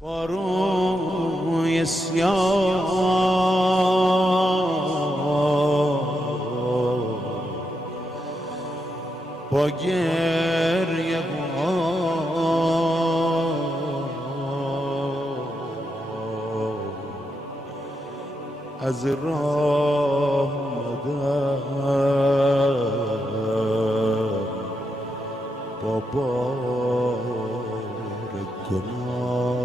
با روی سیاه با گریه از راه آمدم با بار گناه.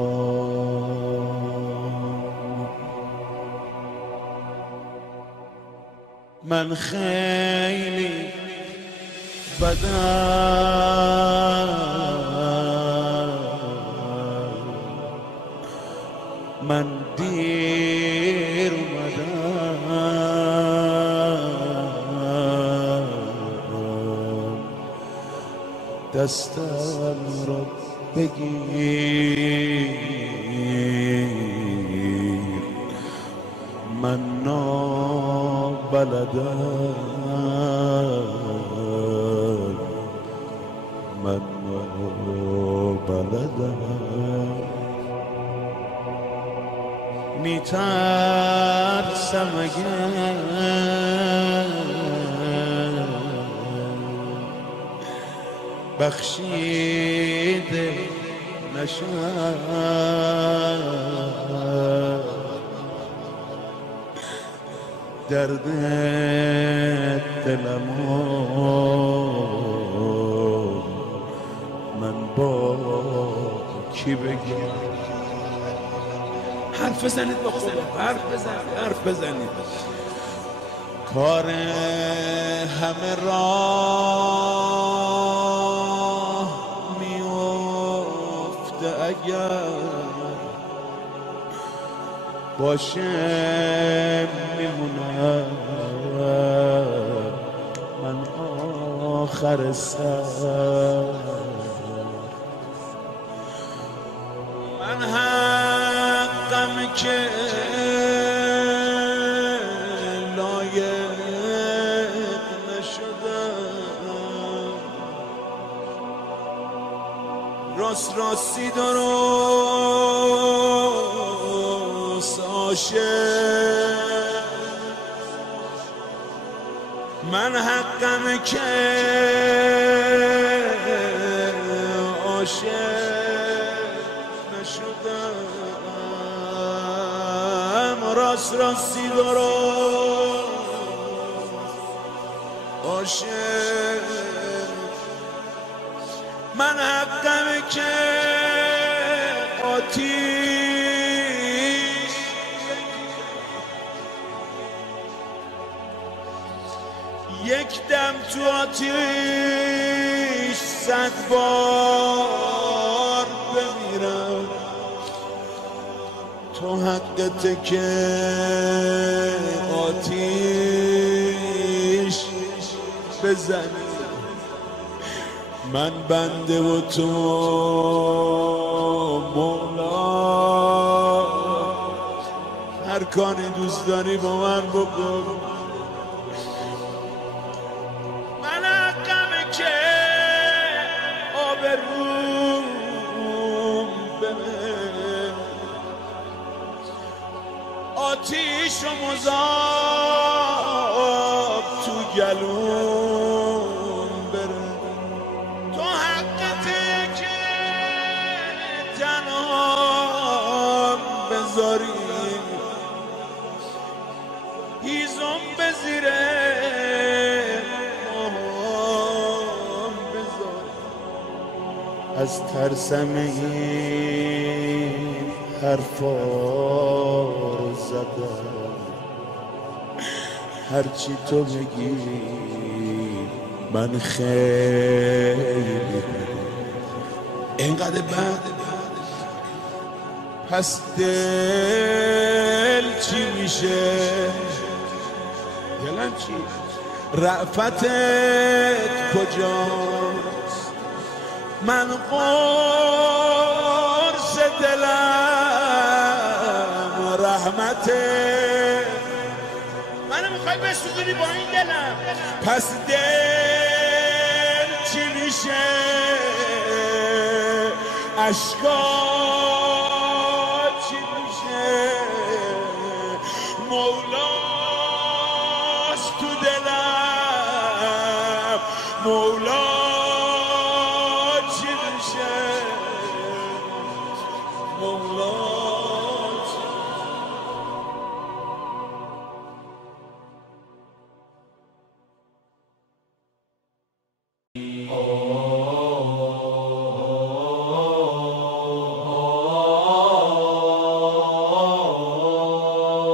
من خیلی بدم، من دیر اومدم، دستم رو بگیر، من نابلدم، من نابلدم. میترسم اگر بخشیده نشم، درد دلمو من با کی بگم؟ حرف بزنید با خدا، حرف بزنید. کار همه راه میفته اگر باشه میمونم من آخر سر. من حقم که لایق نشدم، راستی درست عاشق. من حقم که عاشق نشدم، راستی درست عاشق. من حقم که آتیش یک دم تو آتیش 100 بار بمیرم. تو حقته که آتیش بزنی، من بنده و تو مولا، هر کاری دوست داری با من بکن. من حقمه که آبروم بره، آتیش و مذاب تو گلوم بره. تو حقته که تنهام بذاری، هیزم به زیره ماهام بذاری. از ترسم این حرفا رو زدم، هرچی تو بگی من خیلی اینقدر بد. پس دل چی میشه؟ دلم چی؟ رأفتت کجاست؟ من قرص دلم رحمته. منو میخوای بسوزونی با این دلم؟ پس دل چی میشه؟ اشکا مولاست تو دلم، مولا چی میشه، مولا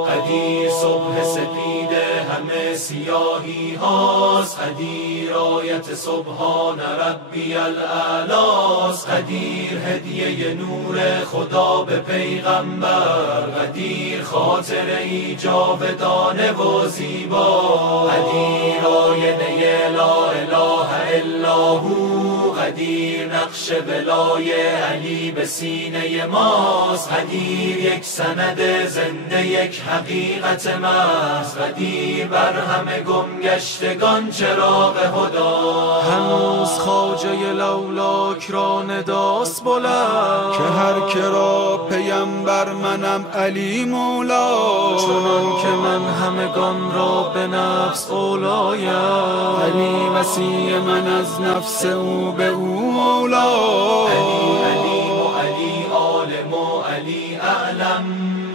قدیر صبح سپیده همه سیاهی هاست، قدیر آیت سبحان ربی الاعلاست، قدیر هدیه نور خدا به پیغمبر، قدیر خاطره ای جاودانه و زیبا، قدیر آینه لا اله الا هو، قدیر نقش ولای علی به سینه ماست، قدیر یک سند زنده یک حقیقت محض، قدیر بر همه گمگشتگان چراغ هدا. هنوز خواجه لولاک را نداست بلند که هر کرا پیمبر منم علی مولا، چنان که من همگان را به نفس اولایم، علی وسیع من از نفس او به او مولا، علی علیم و علی عالم و علی اعلم،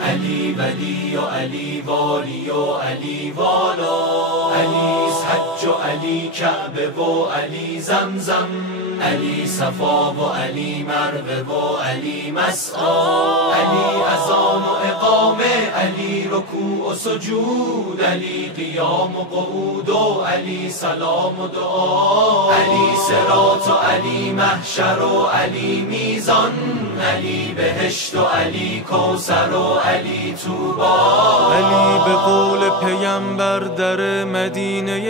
علی ولی و علی والی و علی والا، علی حج و علی کعبه و علی زمزم، علی صفا و علی مروه و علی مسعی، علی اذان و اقامه، علی رکوع و سجود، علی قیام و قعود و علی سلام و دعا، علی صراط و علی محشر و علی میزان، علی بهشت و علی کوثر و علی طوبا، علی به قول پیمبر در مدینه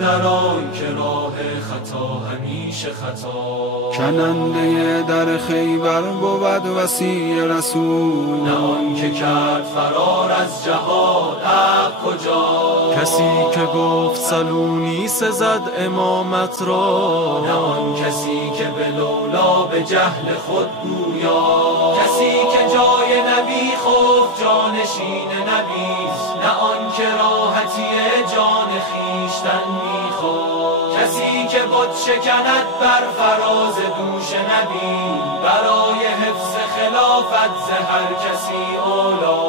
دران که راه خطا همیشه خطا، کننده در خیبر بود وسیع رسول، نه آن که کرد فرار از جهاد حق کجا، کسی که گفت سلونی سزد امامت را، نه آن کسی که به لولا به جهل خود گویا، کسی که جای نبی خفت جانشین نبیست، نه آن که راحتی جان خیشتن میخواد، کسی که بت شکند بر فراز دوش نبی، برای حفظ خلافت ز هر کسی اولا،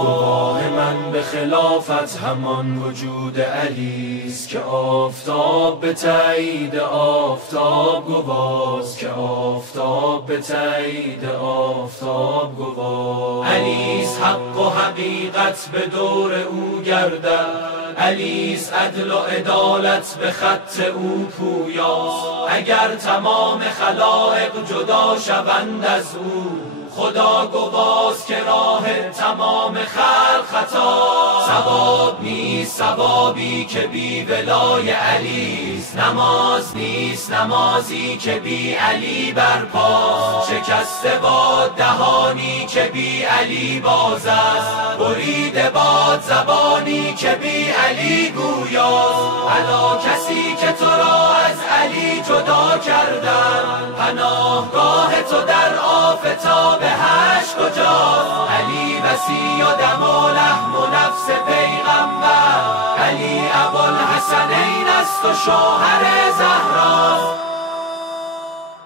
گواه من به خلافت همان وجود علیست، که آفتاب به تایید آفتاب گواست، که آفتاب به تایید آفتاب گواست، علیست حق و حقیقت به دور او گردد، علیست عدل و عدالت به خط او پویاست، اگر تمام خلائق جدا شوند از او، خدا گواست که راه تمام خلق خطا، ثواب نیست ثوابی که بی ولای علیست، نماز نیست نمازی که بی علی برپاست، شکسته باد دهانی که بی علی باز است، بریده باد زبانی که بی علی گویاست، الا کسی که تو را از علی جدا کردن، پناهگاه تو در آفتاب هشت کجاست، علی وسیع و دم و لحم و نفس پیغمبر، علی ابوالحسنین است و شوهر زهراست،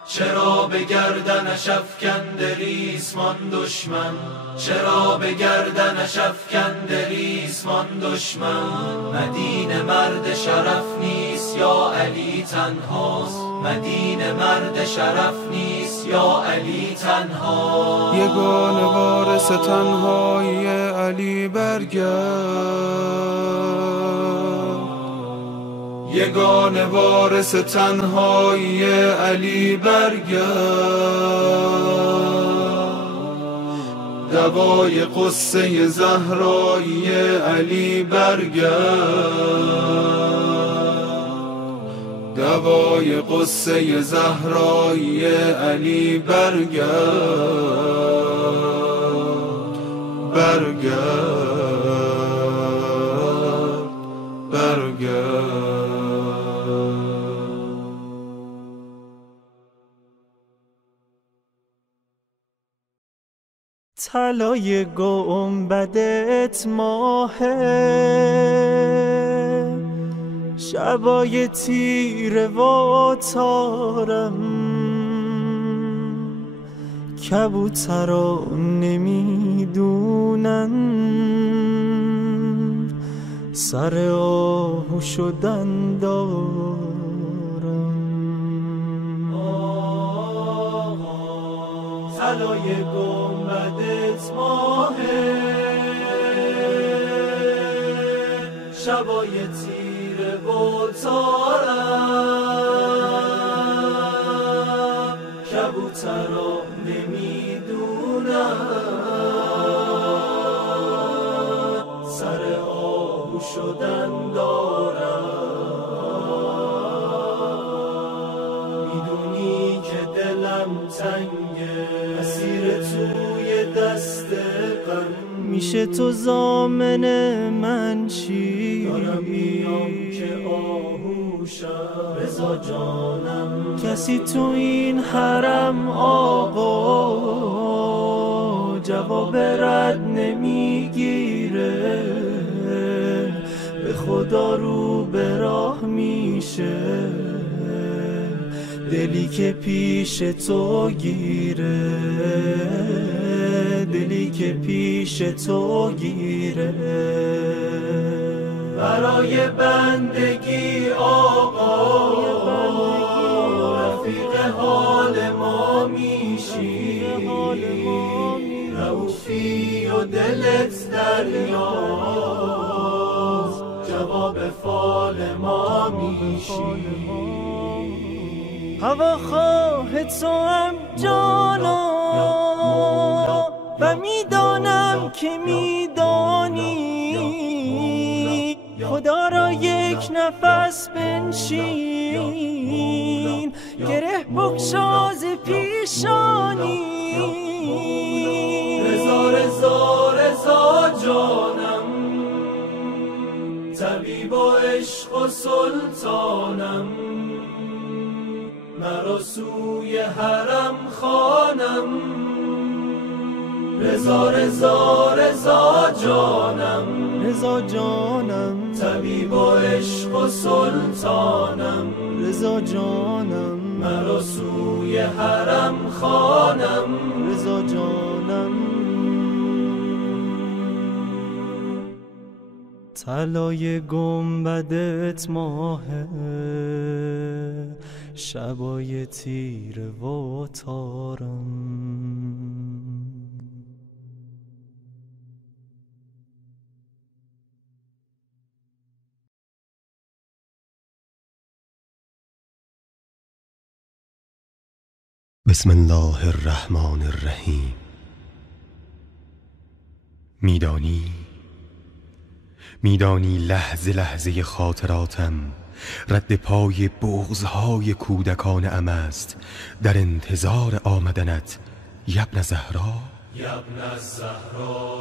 چرا به گردنش افکنده ریسمان دشمن، چرا به گردنش افکنده ریسمان دشمن، مدینه مرد شرف نیست یا علی تنهاست، مدینه مرد شرف نیست یا علی تنها، یگانه وارث تنهایی علی برگرد، یگانه وارث تنهایی علی برگرد، دوای قصه زهرایی علی برگرد، دوای قصه زهرایی علی برگرد، برگرد، برگرد. طلای گنبدت ماهه، شبای تیره و تارم، کبوترا نمیدونن سر آهو شدن دارم. طلای گنبدت ماهه، شبای تیره و تارم، کبوترا نمیدونن سر آهو شدن دارم. میدونی که دلم تنگه، اسیر توی دست غم، میشه تو ضامن من چی؟ دارم میام که آهوشم، رضا جانم. کسی تو این حرم آقا جواب رد نمیگیره، به خدا رو به راه میشه دلی که پیش تو گیره، دلی که پیش تو گیره. برای بندگی آقا رفیق حال ما میشی، رئوفی و دلت دریاست، جواب فال ما میشی. هواخواه تو هم جانا و میدانم که میدانی، خدا را یک نفس بنشین، گره بگشاز پیشانی. رضا رضا رضا جانم، طبیب و عشق و سلطانم، مرا سوی حرم خانم. رضا رضا رضا جانم، رضا جانم، طبیب و عشق و سلطانم، رضا جانم، مرا سوی حرم خانم. رضا جانم. طلای گنبدت ماهه، شبای تیره و تارم. بسم الله الرحمن الرحیم. میدانی لحظه لحظه خاطراتم رد پای بغض‌های کودکان ام است در انتظار آمدنت یبن زهرا. یبن الزهرا،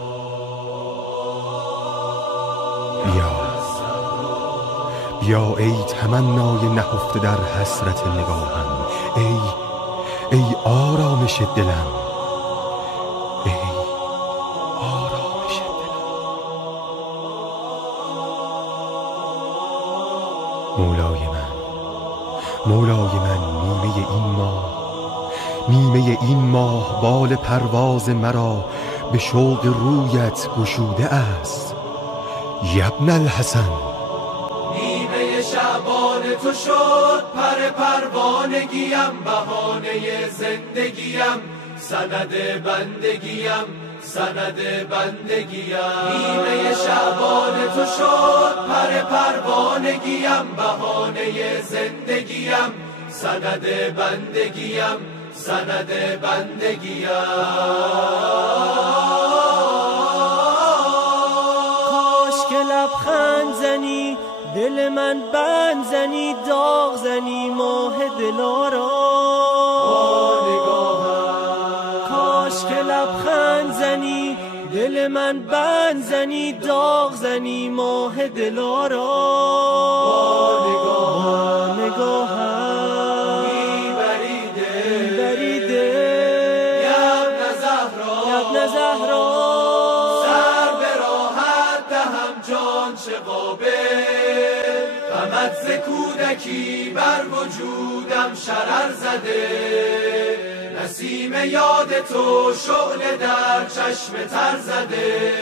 بیا ای تمنای نهفته در حسرت نگاهم، ای آرامش دلم، ای آرامش دلم. مولای من نیمه این ماه بال پرواز مرا به شوق رویت گشوده است. یبن الحسن، نیمه شعبان تو شد پر پروانگیم، بهانه زندگیم، سند بندگیم. نیمه شعبان تو شد پر پروانگیم، بهانه زندگیم، سند بندگیم. کاش که لبخند زنی، دل من بند زنی، داغ زنی ماه دلارا. کاش که لبخند زنی، دل من بند زنی، داغ زنی ماه دلارا. نگاهم میبریده یبن زهرا. چه قابل، غمت ز کودکی بر وجودم شرر زده، نسیم یاد تو شعله در چشم تر زده،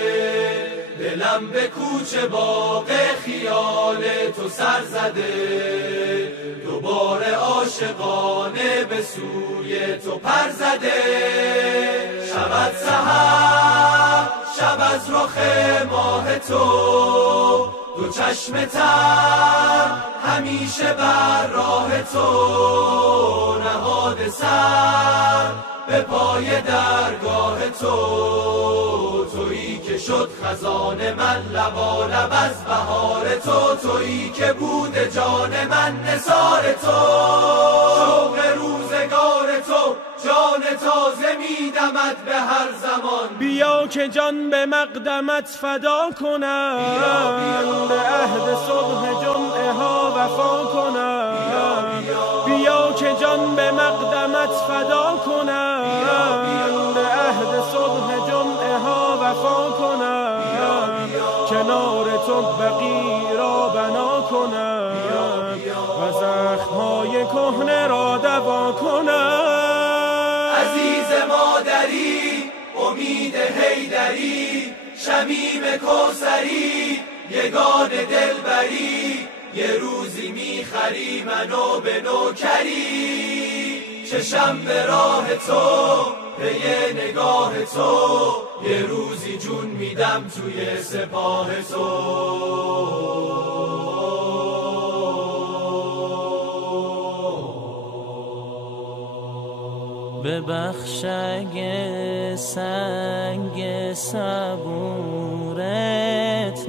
دلم به کوچه باغ خیال تو سر زده، دوباره عاشقانه به سوی تو پر زده، شب سحر شب از رخ ماه تو، دو چشم تر همیشه بر راه تو، نهاد سر به پای درگاه تو، تویی که شد خزان من لبالب از بهار تو، تویی که بود جان من نثار تو، شوق روزگار تو جان تازه میدمد به هر زمان، بیا که جان به مقدمت فدا کنم، به عهد صبح جمعه ها وفا کنم، بیا که جان به مقدمت فدا کنم، به عهد صبح جمعه ها وفا کنم، کنار تو بقی را بنا کنم و زخم‌های کهنه را دوا کنم. عزیز مادری امید حیدری، شمیم کوثری یگان دلبری، یه روزی میخری منو به نوکری، چشم به راه تو به یه نگاه تو، یه روزی جون میدم توی سپاه تو. ببخش اگه سنگ صبورت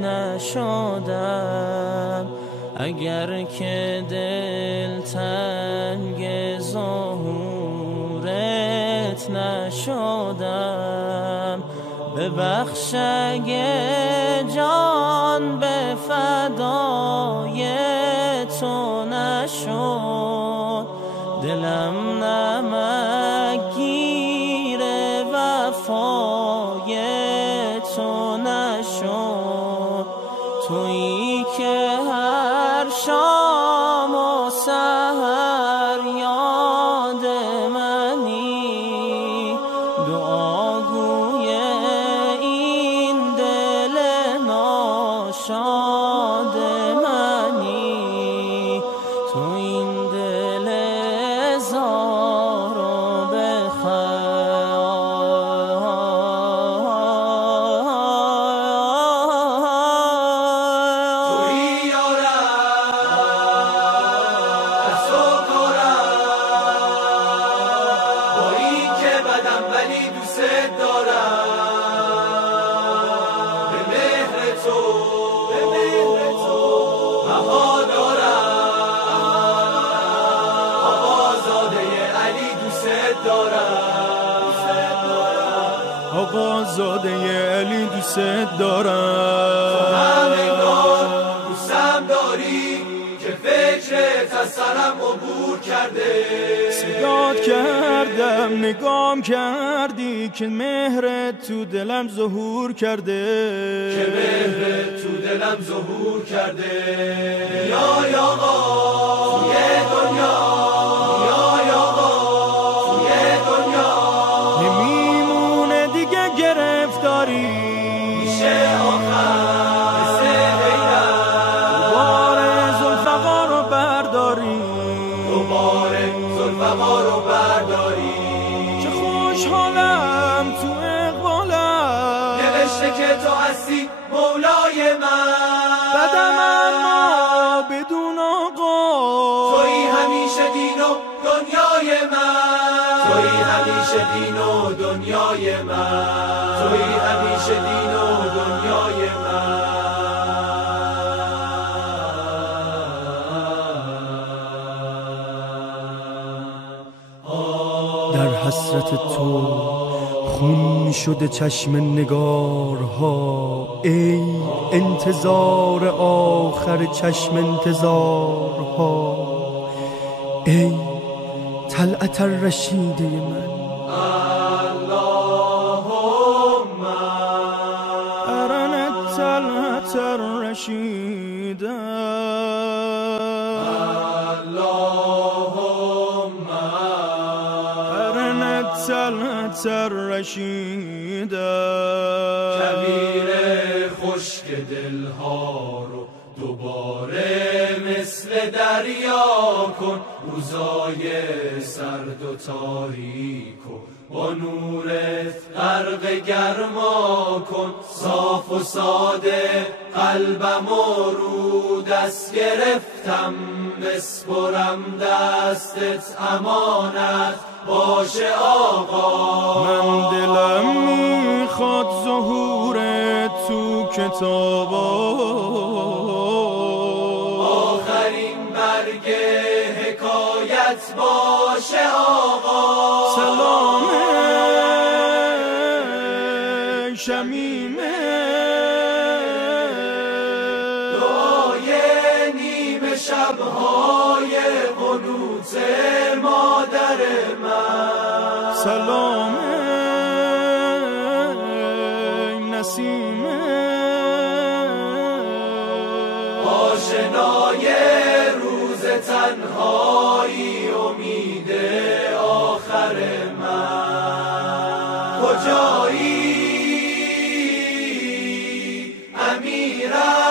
نشدم، اگر که دل تنگ ظهورت نشدم، ببخش اگه جان به فدای تو نشد، دلم نمک گیر وفای تو نشد، تویی که هر شام و سحر یاد منی، دعاگوی این دل ناشاد منی، تو این دل زار و آقا زاده علی دوست دارم، همینگار دوستم داری که فکرت از سرم عبور کرده، صدات کردم نگام کردی که مهرت تو دلم ظهور کرده، که مهرت تو دلم ظهور کرده. یا آقا توی دنیا، یا آقا توی دنیا نمیمونه دیگه گرفتاری، میشه آخر مثل حیدر، دوباره ذوالفقار رو برداری، دوباره ذوالفقار رو برداری. چه خوشحالم تو اقبالم، نوشته که تو هستی مولای من، بدم اما بدون آقا، تویی همیشه دین و دنیای من، تویی همیشه دین و دنیای من، تویی همیشه دین و دنیای من. در حسرت تو خون شده چشم نگارها، ای انتظار آخر چشم انتظارها، ای طلعت الرشیده من. اللهم ارنت طلعت الرشیده سلطر رشیدم. کویر خشک دلها رو دوباره مثل دریا کن، روزای سرد و تاریک و با نورت غرق گرما کن. صاف و ساده قلبم و رو دست گرفتم، بسپرم دستت امانت باشه آقا. من دلم میخواد ظهور تو کتابا، آخرین برگ حکایت باشه آقا. سلام شمیم دعای نیمه شبهای قنوت مادر من. سلام نسیم آشنای روز تنهایی، امید آخر من. کجایی امیرم،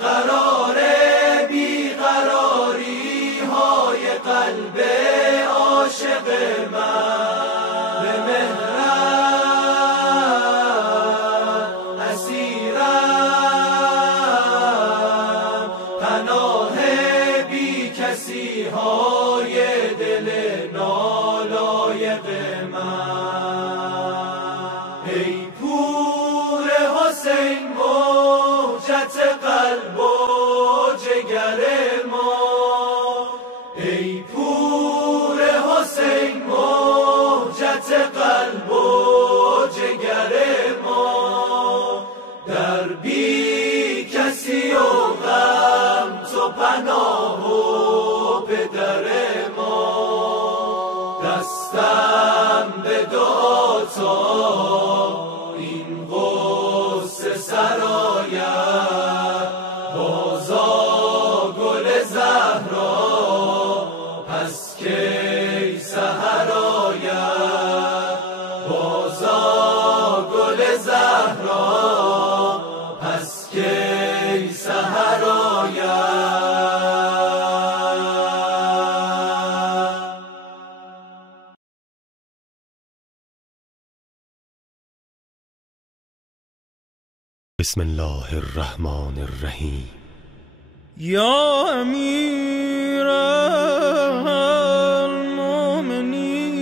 قرار بیقراری های قلب عاشق من. به مهرم اسیرم، پناه بی کسی های دل نالایق من. ای پور حسین موجت قلب و جگر ما، ای پور حسین موجت قلب و جگر ما. در بی کسی و غم تو پناه و پدر ما. دستم به دعا تا این غصه سراید، بازا گل زهرا پس کی سحر آید. بازا گل زهرا پس کی سحر آید. بسم الله الرحمن الرحیم. یا امیر المؤمنین،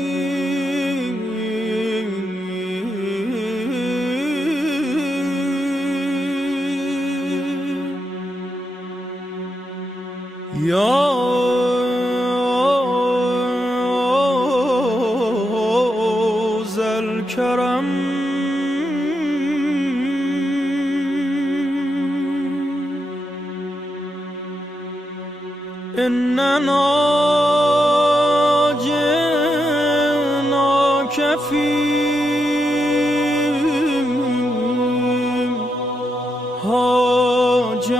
یا ذا الکرم، إننا جئناك في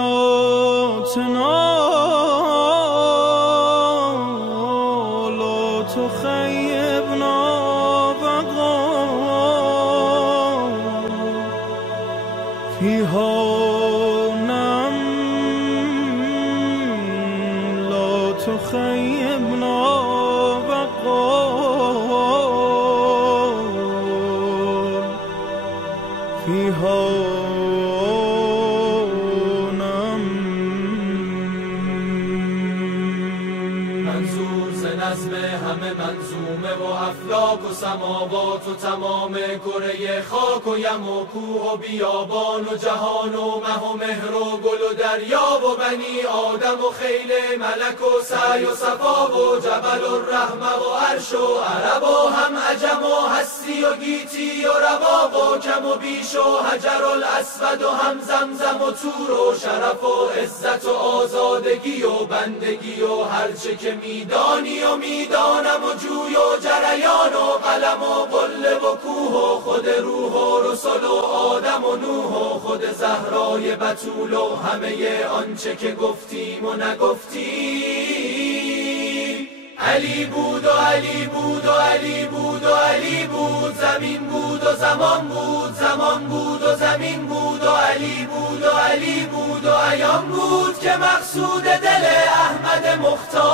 حاجاتنا، لا تخيبنا بقاء فيها. خيبنا بقاء فيها نم. منظور ز نظم همه منظومه و افلاک و سماوات و تمام کره خاک و یم و کوه و بیابان و جهان و مه و مهر و گل و دریا و بنی آدم و خیل ملک و سعی و صفا و جبل و رحمه و عرش و عرب و هم عجم و هستی و گیتی و رباب و کم و بیش و حجر الاسود و هم زمزم و تور و شرف و عزت و آزادگی و بندگی و هرچه که میدانی و میدانم و جوی و جریان و قلم و قله و کوه و خود روح و رسل و آدم و نوح و خود زهرای بتول و همه آنچه که گفتیم و نگفتیم. علی بود و علی بود و علی بود و علی بود، زمین بود و زمان بود، زمان بود و زمین بود و علی بود و علی بود و عیان بود که مقصود دل احمد مختار.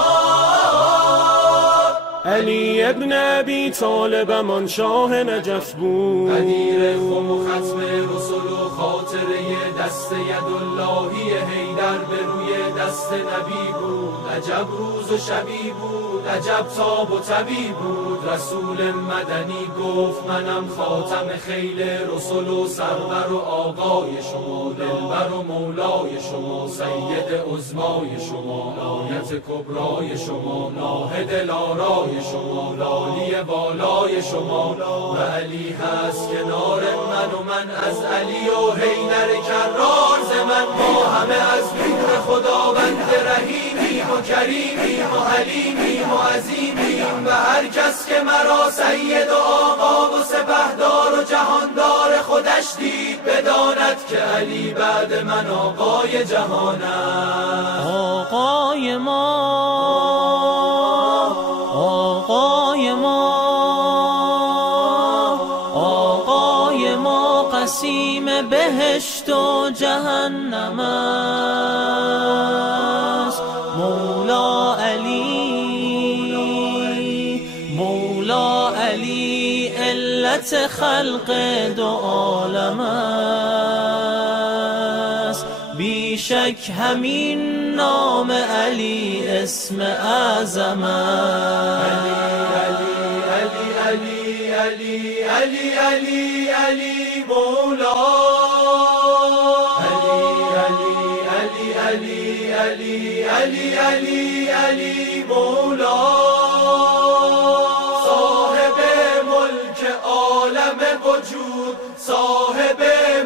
علی ابن ابی طالب امان شاه نجف بود، قدیر خم و ختم رسول و خاطره دست یداللهی حیدر به روی دست نبی بود. عجب روز و شبی بود، عجب تاب و طبی بود. رسول مدنی گفت منم خاتم خیل رسول و سرور و آقای شما، دلبر و مولای شما، سید عظمای شما، آیت کبرای شما، ناهد لارای شما، لالی بالای شما. و علی هست کنار من و من از علی و حیدر کرار ز من. ما همه از نور خداوند رحیمیم و کریمیم و حلیمیم و عظیمیم و هر کس که مرا سید و آقا و سپهدار و جهاندار خودش دید بداند که علی بعد من آقای جهان است. آقای ما، آقای ما، آقای ما قسیم بهشت و جهنم است. مولا علی، مولا علی علت خلق دو عالم است. بیشک همین نام علی اسم اعظم است. علی علی علی علی علی مولا، علی علی علی علی علی علی علی مولا. صاحب ملک عالم وجود، صاحب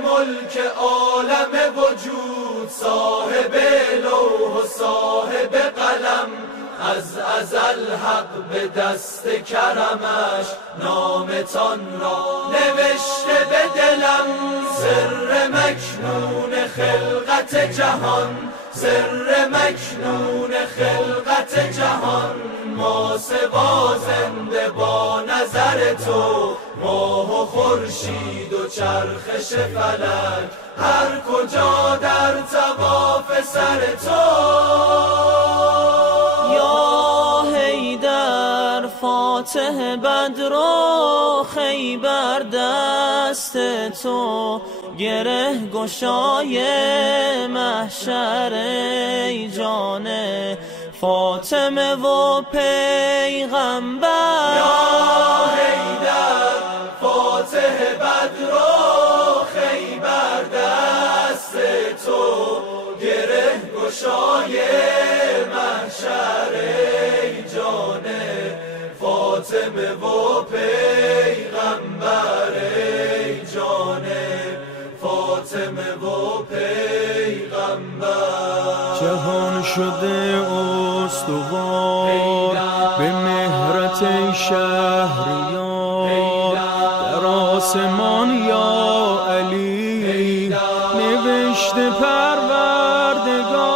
ملک عالم وجود، صاحب لوح و صاحب قلم، از ازل حق به دست کرمش نامتان را نوشته به دلم. سر مکنون خلقت جهان، سر مکنون خلقت جهان، ما سوا زنده با نظر تو، ماه و خورشید و چرخش فلک، هر کجا در طواف سر تو. فاتح بدر و خیبر دست تو، گره گشای محشر ای جان فاطمه و پیغمبر. یا حیدر فاتح بدر و خیبر دست تو، گره گشای محشر ای جان فاطمه و پیغمبر، ای جان فاطمه و پیغمبر. جهان شده استوار به مهرت شهریار، در آسمان یا علی نوشته پروردگار.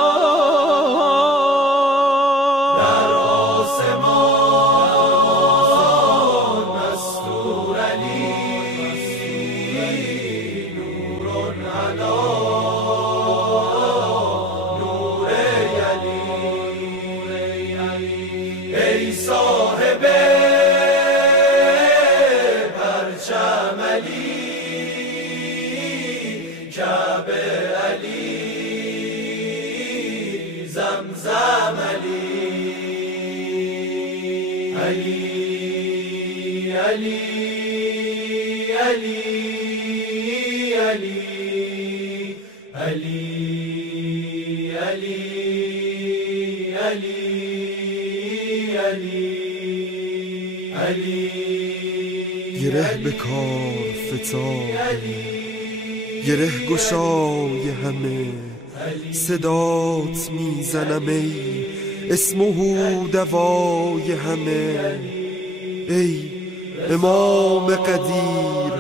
ای صاحب پرچم علی، کعبه علی، زمزم علی، علی علی علی علی علی علی علی علی. گره به کار فتاد، گره گشای همه، صدات میزنم ای اسمه دوای همه. ای امام قدیر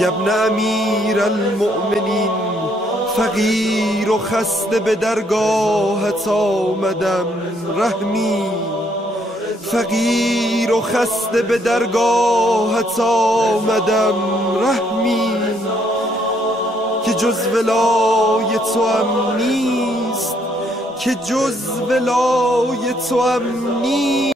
یبن امیر المؤمنین، فقیر و خسته به درگاهت آمدم، رحمی فقیر و خسته به درگاهت آمدم رحمی که جز ولای تو هم نیست، که جز ولای تو هم نیست.